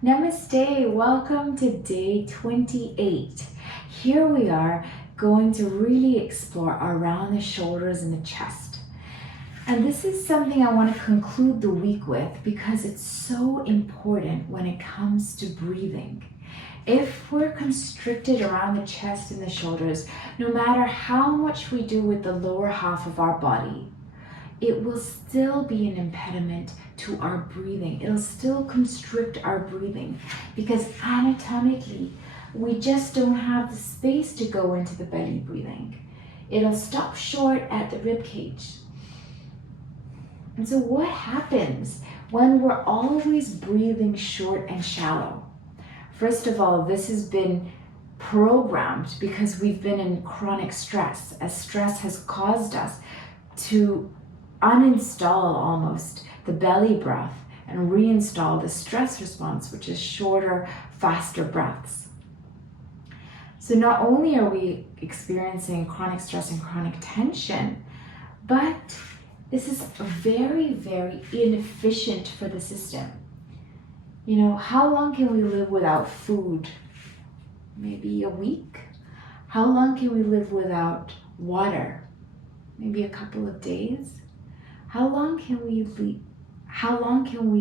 Namaste, welcome to day 28. Here we are going to really explore around the shoulders and the chest. And this is something I want to conclude the week with because it's so important when it comes to breathing. If we're constricted around the chest and the shoulders, no matter how much we do with the lower half of our body, it will still be an impediment to our breathing. It'll still constrict our breathing because anatomically, we just don't have the space to go into the belly breathing. It'll stop short at the rib cage. And so what happens when we're always breathing short and shallow? First of all, this has been programmed because we've been in chronic stress, as stress has caused us to uninstall almost the belly breath and reinstall the stress response, which is shorter, faster breaths. So not only are we experiencing chronic stress and chronic tension, but this is very, very inefficient for the system. You know, how long can we live without food? Maybe a week. How long can we live without water? Maybe a couple of days. How long can we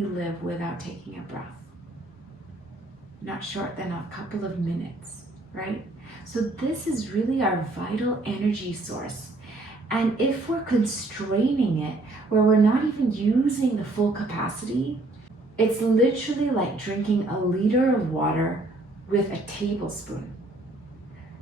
live without taking a breath? Not short than a couple of minutes, right? So this is really our vital energy source. And if we're constraining it, where we're not even using the full capacity, it's literally like drinking a liter of water with a tablespoon.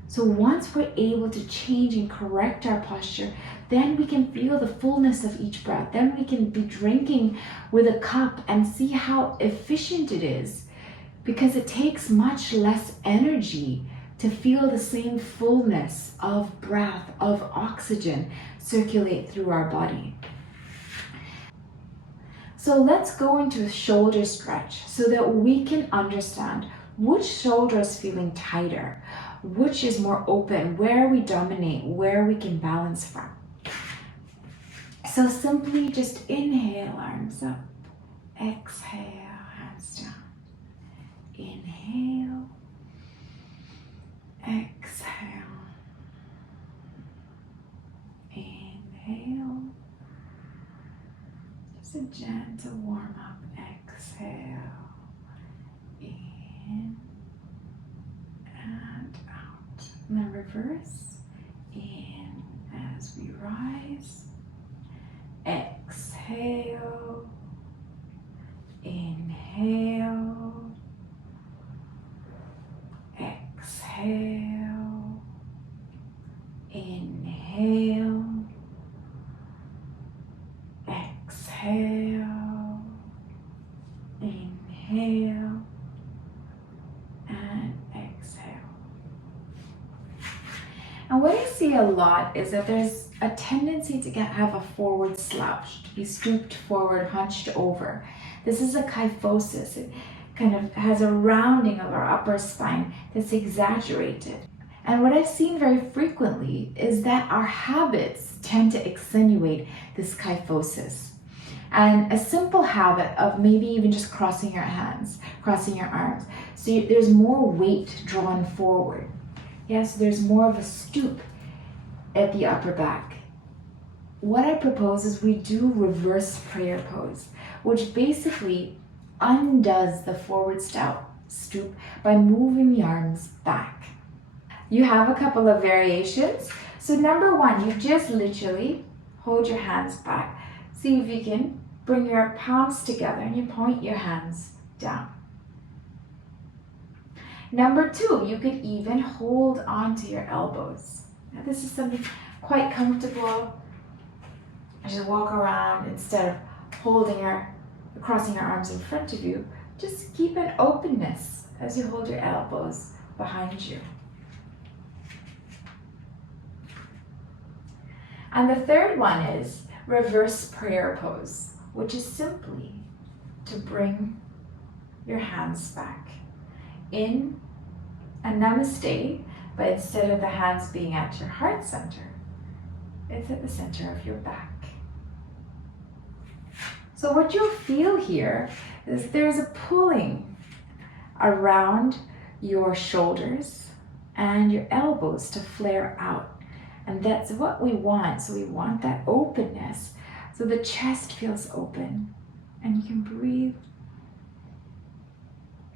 So once we're able to change and correct our posture, then we can feel the fullness of each breath. Then we can be drinking with a cup and see how efficient it is, because it takes much less energy to feel the same fullness of breath, of oxygen circulate through our body. So let's go into a shoulder stretch so that we can understand which shoulder is feeling tighter, which is more open, where we dominate, where we can balance from. So simply just inhale, arms up. Exhale, hands down. Inhale. Exhale. Inhale. Just a gentle warm up. Exhale. In and out. And then reverse. In as we rise. Exhale. Inhale. Exhale. Inhale. Exhale. Inhale. And exhale. And what I see a lot is that there's a tendency to have a forward slouch, to be stooped forward, hunched over. This is a kyphosis. It kind of has a rounding of our upper spine that's exaggerated. And what I've seen very frequently is that our habits tend to accentuate this kyphosis. And a simple habit of maybe even just crossing your hands, crossing your arms. So there's more weight drawn forward. Yes, there's more of a stoop at the upper back. What I propose is we do reverse prayer pose, which basically undoes the forward stoop by moving the arms back. You have a couple of variations. So number one, you just literally hold your hands back. See if you can bring your palms together and you point your hands down. Number two, you could even hold onto your elbows. Now this is something quite comfortable. Just walk around instead of crossing your arms in front of you. Just keep an openness as you hold your elbows behind you. And the third one is reverse prayer pose, which is simply to bring your hands back in a namaste, but instead of the hands being at your heart center, it's at the center of your back. So what you'll feel here is there's a pulling around your shoulders and your elbows to flare out. And that's what we want. So we want that openness. So the chest feels open and you can breathe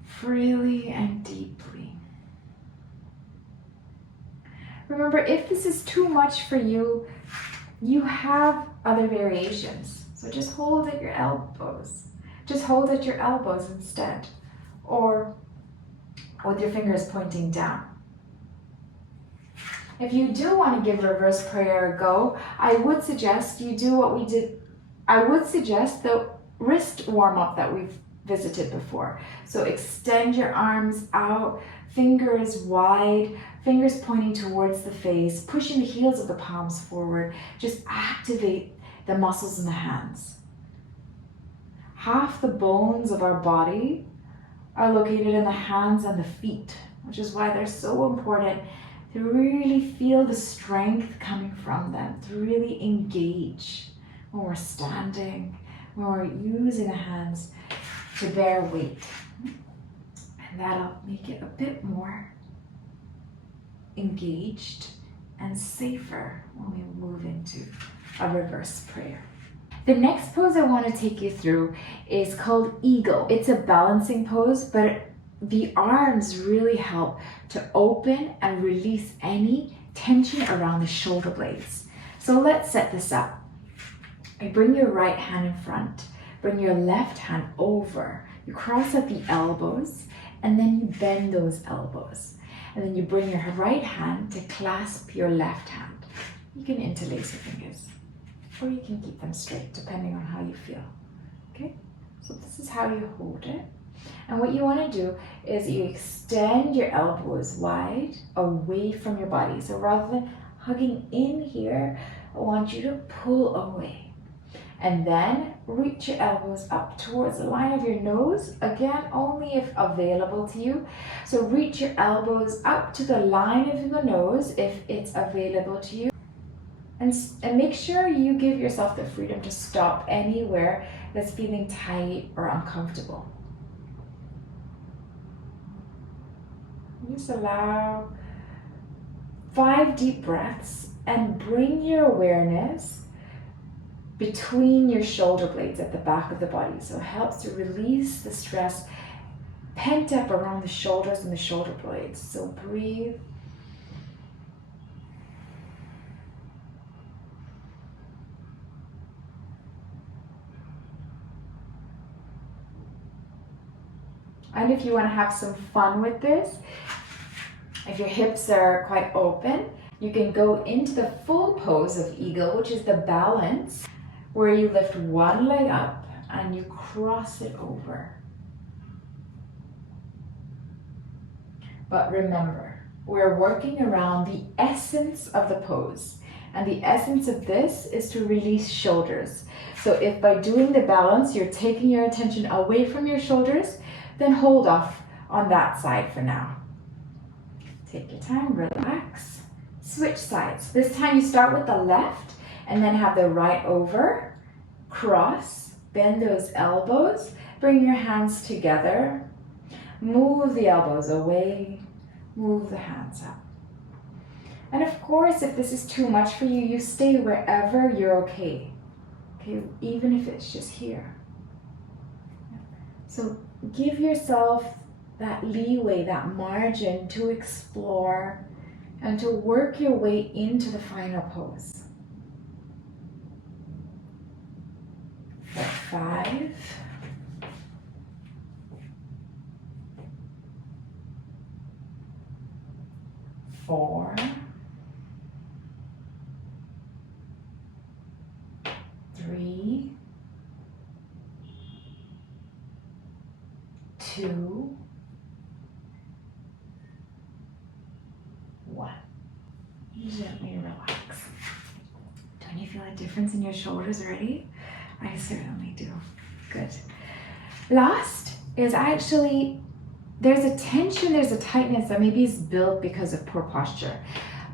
freely and deeply. Remember, if this is too much for you, you have other variations. So just hold at your elbows. Just hold at your elbows instead, or with your fingers pointing down. If you do want to give reverse prayer a go, I would suggest you do what we did. I would suggest the wrist warm-up that we've visited before. So extend your arms out, fingers wide, fingers pointing towards the face, pushing the heels of the palms forward. Just activate the muscles in the hands. Half the bones of our body are located in the hands and the feet, which is why they're so important to really feel the strength coming from them, to really engage when we're standing, when we're using the hands to bear weight. And that'll make it a bit more engaged and safer when we move into a reverse prayer. The next pose I want to take you through is called Eagle. It's a balancing pose, but the arms really help to open and release any tension around the shoulder blades. So let's set this up. You bring your right hand in front, bring your left hand over, you cross at the elbows, and then you bend those elbows. And then you bring your right hand to clasp your left hand. You can interlace your fingers, or you can keep them straight depending on how you feel. Okay, so this is how you hold it. And what you want to do is you extend your elbows wide away from your body. So rather than hugging in here, I want you to pull away. And then reach your elbows up towards the line of your nose, again, only if available to you. So reach your elbows up to the line of the nose if it's available to you. And make sure you give yourself the freedom to stop anywhere that's feeling tight or uncomfortable. Just allow 5 deep breaths and bring your awareness between your shoulder blades at the back of the body. So it helps to release the stress pent up around the shoulders and the shoulder blades. So breathe. And if you want to have some fun with this, if your hips are quite open, you can go into the full pose of Eagle, which is the balance, where you lift one leg up and you cross it over. But remember, we're working around the essence of the pose. And the essence of this is to release shoulders. So if by doing the balance, you're taking your attention away from your shoulders, then hold off on that side for now. Take your time, relax. Switch sides. This time you start with the left and then have the right over, cross, bend those elbows, bring your hands together, move the elbows away, move the hands up. And of course, if this is too much for you, you stay wherever you're okay. Okay, even if it's just here. So give yourself that leeway, that margin to explore and to work your way into the final pose. For 5, 4, 3, 2, 1. Gently relax. Don't you feel a difference in your shoulders already? I certainly do. Good. Last is actually, there's a tension, there's a tightness that maybe is built because of poor posture.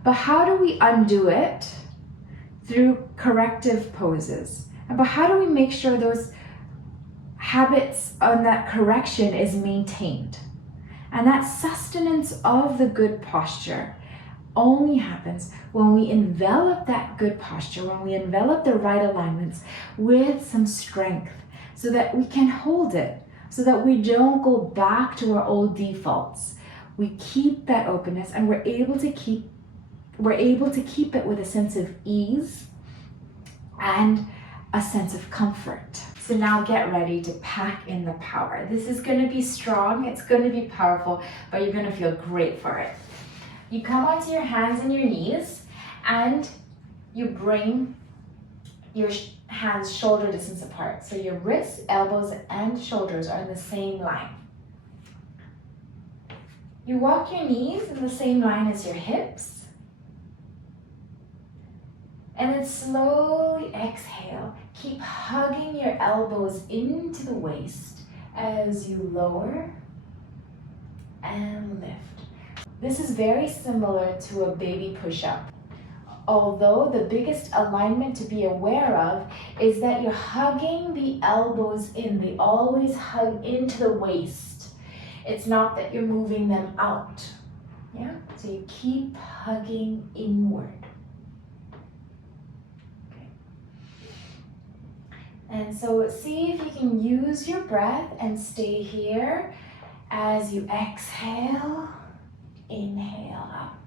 But how do we undo it? Through corrective poses. But how do we make sure those habits on that correction is maintained? And that sustenance of the good posture only happens when we envelop that good posture, when we envelop the right alignments with some strength so that we can hold it, so that we don't go back to our old defaults. We keep that openness, and we're able to keep it with a sense of ease and a sense of comfort. So now get ready to pack in the power. This is going to be strong, it's going to be powerful, but you're going to feel great for it. You come onto your hands and your knees, and you bring your hands shoulder distance apart. So your wrists, elbows, and shoulders are in the same line. You walk your knees in the same line as your hips. And then slowly exhale. Keep hugging your elbows into the waist as you lower and lift. This is very similar to a baby push-up. Although the biggest alignment to be aware of is that you're hugging the elbows in. They always hug into the waist. It's not that you're moving them out. Yeah? So you keep hugging inward. Okay. And so see if you can use your breath and stay here as you exhale. Inhale up.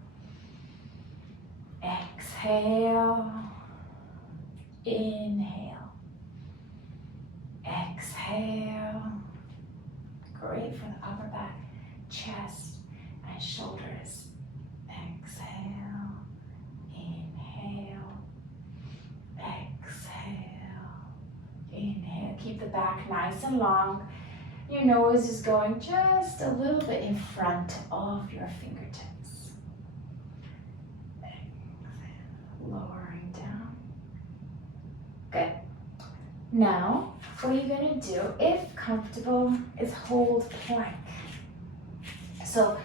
Exhale. Inhale. Exhale. Great for the upper back, chest, and shoulders. Exhale. Inhale. Exhale. Inhale. Keep the back nice and long. Your nose is going just a little bit in front of your fingertips. Lowering down. Good. Now, what you're going to do, if comfortable, is hold plank. So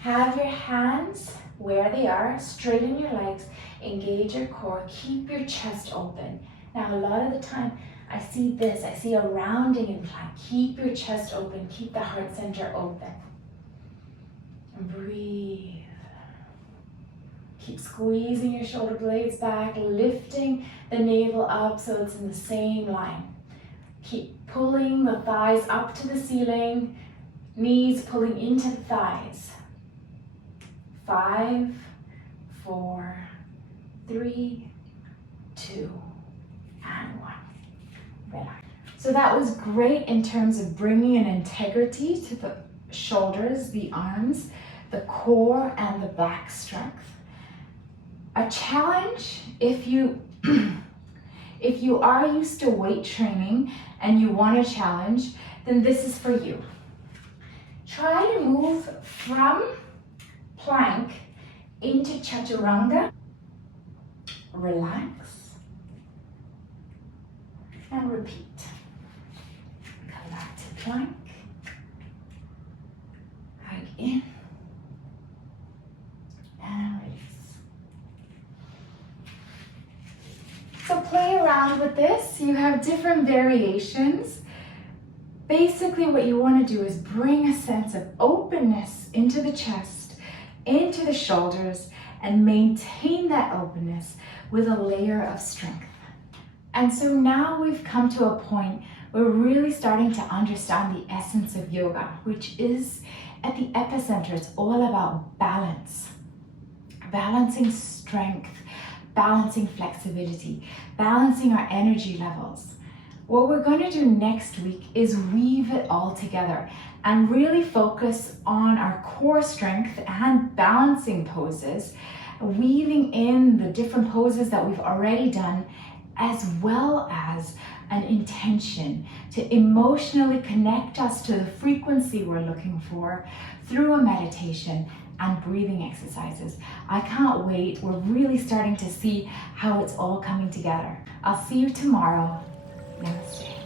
have your hands where they are, straighten your legs, engage your core, keep your chest open. Now, a lot of the time, I see a rounding in plank. Keep your chest open, keep the heart center open. And breathe. Keep squeezing your shoulder blades back, lifting the navel up so it's in the same line. Keep pulling the thighs up to the ceiling, knees pulling into the thighs. 5, 4, 3, 2, and 1. Relax. So that was great in terms of bringing an integrity to the shoulders, the arms, the core, and the back strength. A challenge, if you are used to weight training and you want a challenge, then this is for you. Try to move from plank into chaturanga. Relax. And repeat. Come back to plank. Hug in. And release. So play around with this. You have different variations. Basically what you want to do is bring a sense of openness into the chest, into the shoulders, and maintain that openness with a layer of strength. And so now we've come to a point where we're really starting to understand the essence of yoga, which is at the epicenter. It's all about balance. Balancing strength, balancing flexibility, balancing our energy levels. What we're going to do next week is weave it all together and really focus on our core strength and balancing poses, weaving in the different poses that we've already done, as well as an intention to emotionally connect us to the frequency we're looking for through a meditation and breathing exercises. I can't wait. We're really starting to see how it's all coming together. I'll see you tomorrow. Namaste.